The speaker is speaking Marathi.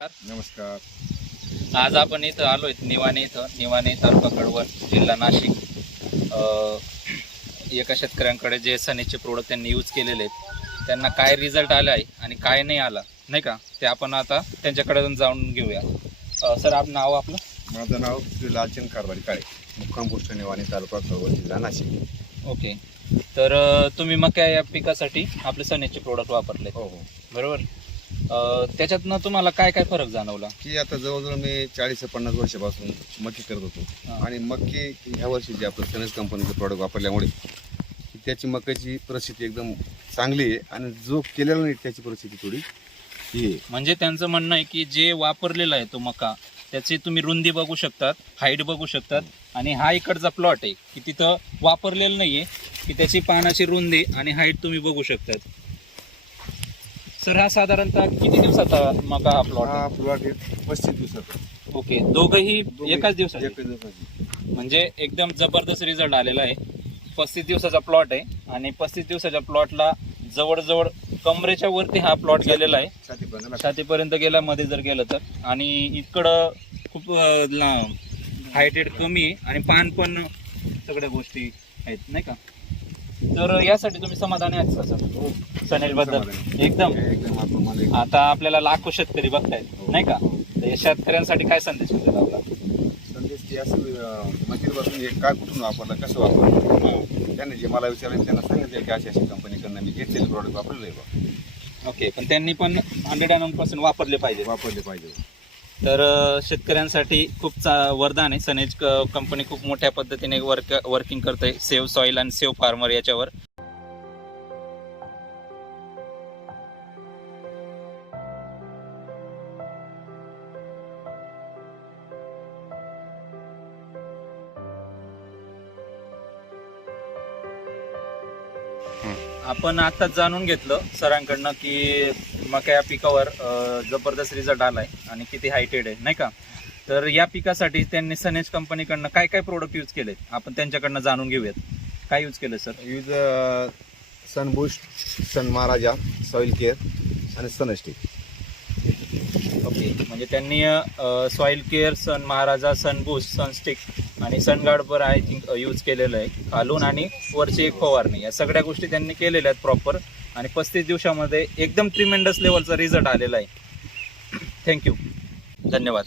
नमस्कार. आज आपण इथं आलोय निवाणे इथं. निवाणे तालुका कडवण जिल्हा नाशिक. एका शेतकऱ्यांकडे जे सनेचे प्रोडक्ट त्यांनी यूज केलेले आहेत त्यांना काय रिझल्ट आला आहे आणि काय नाही आला नाही का? ते आपण आता त्यांच्याकडे जाऊन घेऊया. सर आप नाव आपलं? माझं नाव श्री लालचंद कारभारी काळे मुक्काम पोस्ट निवाणी तालुका कळवण जिल्हा नाशिक. ओके. तर तुम्ही मका या पिकासाठी आपले सनेचे प्रोडक्ट वापरले हो हो. बरोबर? त्याच्यातनं तुम्हाला काय काय फरक जाणवला? की आता जवळजवळ मी चाळीस ते पन्नास वर्षापासून मक्की करत होतो. आणि मक्की ह्या वर्षी जे आपलं सनस कंपनीचं प्रॉडक्ट वापरल्यामुळे त्याची मक्याची परिस्थिती एकदम चांगली आहे आणि जो केलेला नाही त्याची परिस्थिती थोडी ही आहे. म्हणजे त्यांचं म्हणणं आहे की जे वापरलेला आहे तो मका त्याची तुम्ही रुंदी बघू शकतात हाईट बघू शकतात आणि हा इकडचा प्लॉट आहे की तिथं वापरलेलं नाहीये की त्याची पानाची रुंदी आणि हाईट तुम्ही बघू शकतात. सर हा साधारणतः किती दिवसाचा मका हा प्लॉट हा प्लॉट हे पस्तीस दिवसाचा. ओके दोघंही दोघे- एकाच दिवसात एकाच दिवसाची. म्हणजे एकदम जबरदस्त रिझल्ट आलेला आहे. पस्तीस दिवसाचा प्लॉट आहे आणि पस्तीस दिवसाच्या प्लॉटला जवळजवळ कमरेच्या वरती हा प्लॉट गेलेला आहे. छातीपर्यंत गेला मध्ये जर गेलं तर. आणि इकडं खूप हायटेड कमी आहे आणि पान पण सगळ्या गोष्टी आहेत नाही का? तर यासाठी तुम्ही समाधानी आहात सर? सनेजबद्दल एकदम. एकदम आपण मला एक- आता आपल्याला लाखो शेतकरी बघतायत नाही का? तर या शेतकऱ्यांसाठी काय संदेश असेल आपला? संदेश ते असं मंदिर बसून हे काय कुठून वापरलं कसं वापरलं? त्यांनी जे मला विचारलं त्यांना सांगितलं की अशा अशा कंपनीकडनं मी घेतलेले प्रॉडक्ट वापरले बा ओके पण त्यांनी पण हंड्रेड अँड पर्सेंट वापरले पाहिजे. वापरले पाहिजे. तर शेतकऱ्यांसाठी खूप चा वरदान आहे. सनेज क- कंपनी खूप मोठ्या पद्धतीने वर्क वर्किंग करते सेव्ह सॉईल आणि सेव्ह फार्मर याच्यावर. आपण आता जाणून घेतलं सरांकडनं की मका या पिकावर जबरदस्त रिझल्ट आलाय आणि किती हायटेड आहे नाही का? तर या पिकासाठी त्यांनी सनेज कंपनीकडनं काय काय प्रोडक्ट यूज केले आपण त्यांच्याकडनं जाणून घेऊयात. काय यूज केलं sir? Use Sun Boost Sun Maharaja soil care आणि सनस्टिक ओके म्हणजे त्यांनी soil care Sun Maharaja Sun Boost Sunstick आणि सनगार्डवर आय थिंक यूज केलेलं आहे. खालून आणि वरची एक फवारणी. या सगळ्या गोष्टी त्यांनी केलेल्या आहेत प्रॉपर आणि पस्तीस दिवसामध्ये एकदम ट्रिमेंडस लेवलचा रिझल्ट आलेला आहे. थँक्यू धन्यवाद.